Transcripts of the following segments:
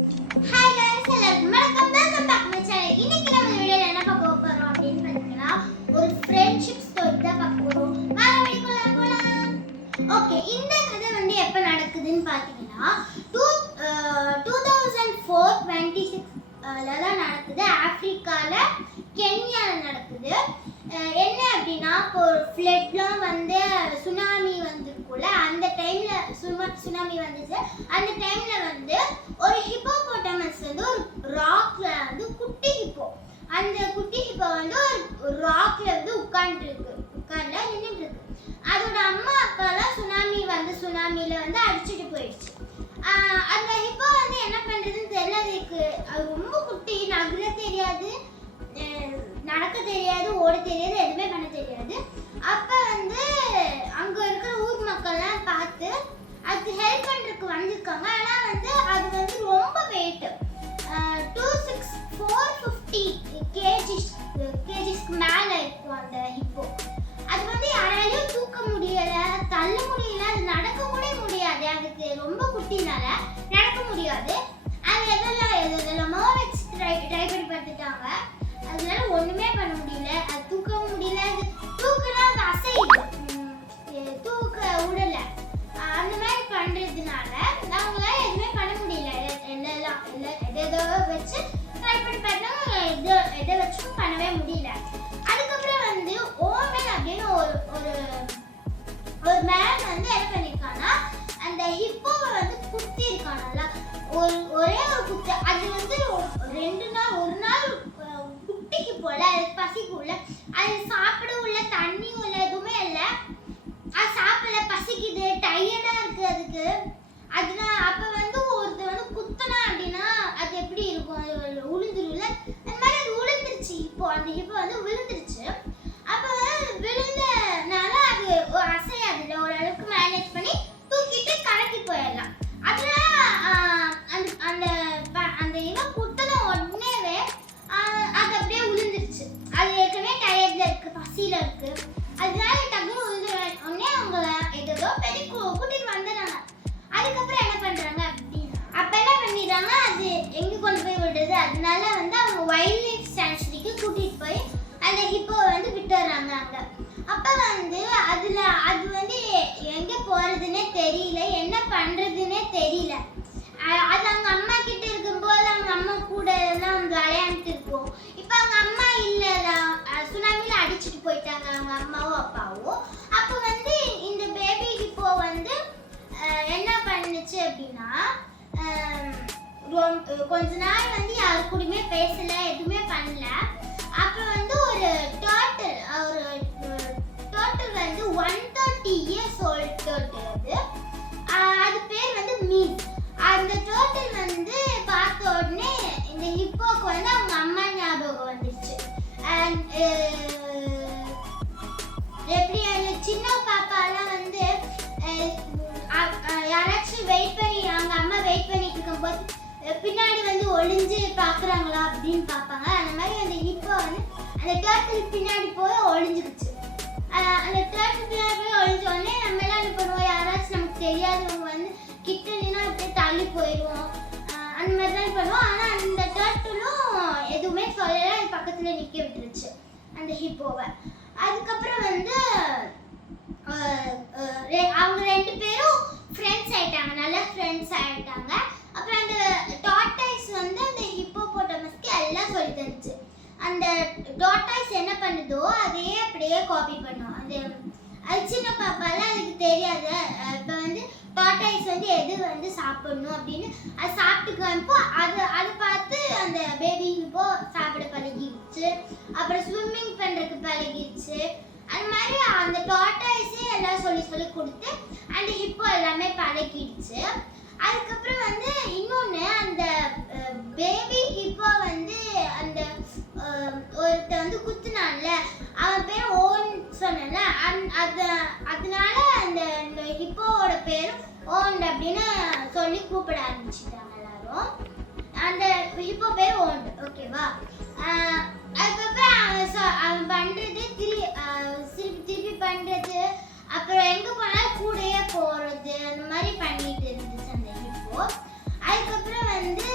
Hi guys எல்லாருக்கும் வணக்கம். Welcome back to my channel. இன்னைக்கு நம்ம வீடியோல என்ன பார்க்க போறோம் அப்படினு பார்த்தீங்கன்னா ஒரு ஃப்ரெண்ட்ஷிப் ஸ்டோரி தான் பார்க்க போறோம். வாங்க வீடியோக்குள்ள போலாம். ஓகே, இந்த கதை வந்து எப்ப நடக்குதுன்னு பார்த்தீங்கன்னா 2004-26 தான் நடக்குது. ஆப்பிரிக்கால கென்யால நடக்குது. என்ன அப்படின்னா இப்போ ஃப்ளட்லாம் வந்து சுனாமி வந்திருக்கும்ல, அந்த டைம்ல சுனாமி வந்துச்சு. அந்த டைம்ல வந்து ஒரு ஹிப்போபோட்டமஸ் வந்து ஒரு ராக்ல வந்து குட்டி ஹிப்போ, அந்த குட்டி ஹிப்போ வந்து ஒரு ராக்ல வந்து உட்கார்ந்து நின்றுட்டு இருக்கு. அதோட அம்மா அப்பாலாம் சுனாமில வந்து அடிச்சுட்டு போயிடுச்சு. அந்த ஹிப்போ வந்து என்ன பண்றதுன்னு தெரியல. அது ரொம்ப குட்டி, நகர தெரியாது, நடக்க தெரியாது, ஓட தெரியாது, எதுவுமே பண்ண தெரியாது. அப்ப வந்து அங்க இருக்கிற ஊர் மக்கள்லாம் பார்த்து அதுக்கு ஹெல்ப் பண்றதுக்கு வந்திருக்காங்க. ஆனா வந்து அது வந்து ரொம்ப வெயிட், 450 kgsக்கு மேல இருக்கும் அந்த ஹிப்போ. அது வந்து யாராலையும் தூக்க முடியல, தள்ள முடியல, அது நடக்க கூட முடியாது. அதுக்கு ரொம்ப குட்டினால நடக்க முடியாது. அது எதெல்லாமோ வச்சு ட்ரை பண்ணி பார்த்துட்டாங்க. அதனால ஒண்ணுமே பண்ண முடியல. அது தூக்கவும் முடியல. அது தூக்குனா அது அசையுது, தூக்க விடல. அந்த மாதிரி பண்றதுனால அவங்களால எதுவுமே பண்ண முடியல. எதோ வச்சு ட்ரை பண்ணி பார்த்தாங்க, எதை வச்சும் பண்ணவே முடியல. அதுக்கப்புறம் வந்து ஓமன் அப்படின்னு ஒரு மேன் வந்து என்ன பண்ணிருக்காங்கன்னா அந்த ஹிப்போவை வந்து குத்தி இருக்கானல்ல, ஒரே ஒரு குத்து. அது வந்து ஒரு நாள் குட்டிக்கு போல, அது பசிக்குள்ள, அது சாப்பிடவும் இல்லை, தண்ணியும் இல்லை, எதுவுமே இல்லை. அது சாப்பிடல, பசிக்குது, டயர்டா இருக்கு அதுக்கு. அதனால அப்ப வந்து ஒருத்தர் வந்து குத்தனா அப்படின்னா அது எப்படி இருக்கும், அது உளுந்துருல. அந்த மாதிரி அது உளுந்துருச்சு. இப்போ அந்த ஹிப்போ வந்து விழுந்துருச்சு. அப்ப விழுந்தனால அது அசையாதுல, ஓரளவுக்கு மேனேஜ் பண்ணி தூக்கிட்டு கரைக்கு போயிடலாம். அதனால அந்த இவன் குத்தன உடனேவே அது அப்படியே விழுந்துருச்சு. அது ஏற்கனவே டயர்ட்ல இருக்கு, பசியில இருக்கு. அதனால டக்குனு விழுந்துற உடனே அவங்கள ஏதோ பெரிய கூட்டிட்டு வந்துடுறாங்க. அதுக்கப்புறம் என்ன பண்றாங்க அப்படின்னா, அப்ப என்ன பண்ணிடுறாங்க, அது எங்க கொண்டு போய் விடுறது. அதனால வந்து அவங்க வைல்ட் லைஃப் சாங்சுரிக்கு கூட்டிட்டு போய் அந்த ஹிப்போவை வந்து விட்டுறாங்க அங்க. அப்ப வந்து அது வந்து எங்க போறதுன்னே தெரியல, என்ன பண்றதுன்னே தெரியல. அது அவங்க அம்மா கிட்ட இருக்கும்போது அவங்க அம்மா கூட எல்லாம் விளையாண்டுட்டு இருக்கும். இப்ப அவங்க அம்மா இல்ல, சுனாமில அடிச்சுட்டு போயிட்டாங்க அவங்க அம்மாவும் அப்பாவும். அப்ப வந்து இந்த பேபி ஹிப்போ வந்து என்ன பண்ணுச்சு அப்படின்னா, கொஞ்ச நாள் வந்து யாரு கூடயுமே பேசல, எதுவுமே பண்ணல. அப்புறம் வந்து ஒரு டோட்டல் வந்து 130 years old டோட்டல். அது பேர் வந்து மீன். அந்த டோட்டல் வந்து பார்த்த உடனே இந்த ஹிப்போக்கு வந்து அவங்க அம்மா ஞாபகம் வந்துருச்சு. எப்படி அந்த சின்ன பாப்பாலாம் வந்து யாராச்சும் வெயிட் பண்ணி, அவங்க அம்மா வெயிட் பண்ணிட்டு இருக்கும்போது பின்னாடி வந்து ஒளிஞ்சு பாக்குறாங்களா அப்படின்னு பார்ப்பாங்க. அந்த மாதிரி அந்த ஹிப்போ வந்து அந்த டோட்டல் பின்னாடி போய் ஒளிஞ்சுக்குச்சு. அந்த டோட்டல் பின்னாடி போய் ஒளிஞ்ச உடனே நம்ம எல்லாம் என்ன பண்ணுவோம், யாராச்சும் நமக்கு தெரியாதவங்க வந்து கிட்ட இல்லைன்னா அப்படியே தள்ளி போயிடுவோம், அந்த மாதிரி தான் பண்ணுவோம். ஆனா அந்த டோட்டலும் எதுவுமே சொல்லல, அது பக்கத்துல நிக்க விட்டுருச்சு அந்த ஹிப்போவை. அதுக்கப்புறம் வந்து அவங்க ரெண்டு பேரும் ஃப்ரெண்ட்ஸ் ஆயிட்டாங்க, நல்ல ஃப்ரெண்ட்ஸ் ஆயிட்டாங்க. அப்புறம் அந்த டார்டாய்ஸ் வந்து அந்த ஹிப்போபோட்டமஸ்க்கு எல்லாம் சொல்லி தந்துச்சு. அந்த டார்டாய்ஸ் என்ன பண்ணுதோ அதையே அப்படியே காப்பி பண்ணும். அது சின்ன பாப்பாலாம் அதுக்கு தெரியாது. இப்போ வந்து டார்டாய்ஸ் வந்து எது வந்து சாப்பிடணும் அப்படின்னு அது சாப்பிட்டுக்கோ, அதை பார்த்து அந்த பேபி ஹிப்போ சாப்பிட பழகிடுச்சு. அப்புறம் ஸ்விம்மிங் பண்றதுக்கு பழகிடுச்சு. அந்த மாதிரி அந்த டார்டாய்ஸே எல்லாம் சொல்லி கொடுத்து அந்த ஹிப்போ எல்லாமே பழகிடுச்சு. அதுக்கப்புறம் வந்து இன்னொன்று, அந்த பேபி ஹிப்போ வந்து அந்த ஒருத்த வந்து குத்துனான்ல, அவன் பேர் ஓன் சொன்னல, அதனால அந்த ஹிப்போவோட பேரும் ஓன் அப்படின்னு சொல்லி கூப்பிட ஆரம்பிச்சுட்டாங்க எல்லாரும். அந்த ஹிப்போ பேர் ஓன், ஓகேவா? அதுக்கப்புறம் அவன் பண்றது திருப்பி பண்றது, அப்புறம் எங்க போனாலும் கூடயே போறது, அந்த மாதிரி பண்ணிட்டு இருந்துச்சு அந்த ஹிப்போ. அதுக்கப்புறம் வந்து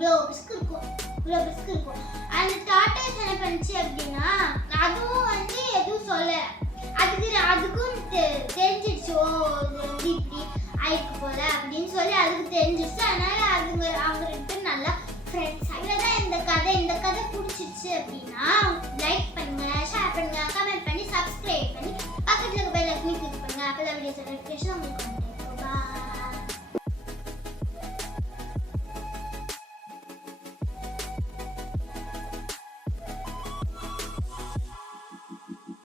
இவ்வளோ பிஸ்கு இருக்கும், இவ்வளோ பிஸ்கு இருக்கும். அந்த டாட்டாஸ் என்ன பண்ணுச்சு அப்படின்னா, அதுவும் வந்து எதுவும் சொல்ல, அதுக்கும் தெரிஞ்சிடுச்சு, ஓ இது வந்து இப்படி ஆயிருக்கு போல அப்படின்னு சொல்லி அதுக்கு தெரிஞ்சிடுச்சு. அதனால அவங்க ரெண்டு நல்லா ஃப்ரெண்ட்ஸ். இவ்வளோதான் இந்த கதை பிடிச்சிருச்சு அப்படின்னா லைக் பண்ணுங்க, ஷேர் பண்ணுங்க, கமெண்ட் பண்ணி, சப்ஸ்கிரைப் பண்ணி பக்கத்தில் இருக்க பெல் ஐக்கனை கிளிக் பண்ணுங்க. அப்போ தான் வீடியோஸ் நோட்டிஃபிகேஷன் உங்களுக்கு வந்து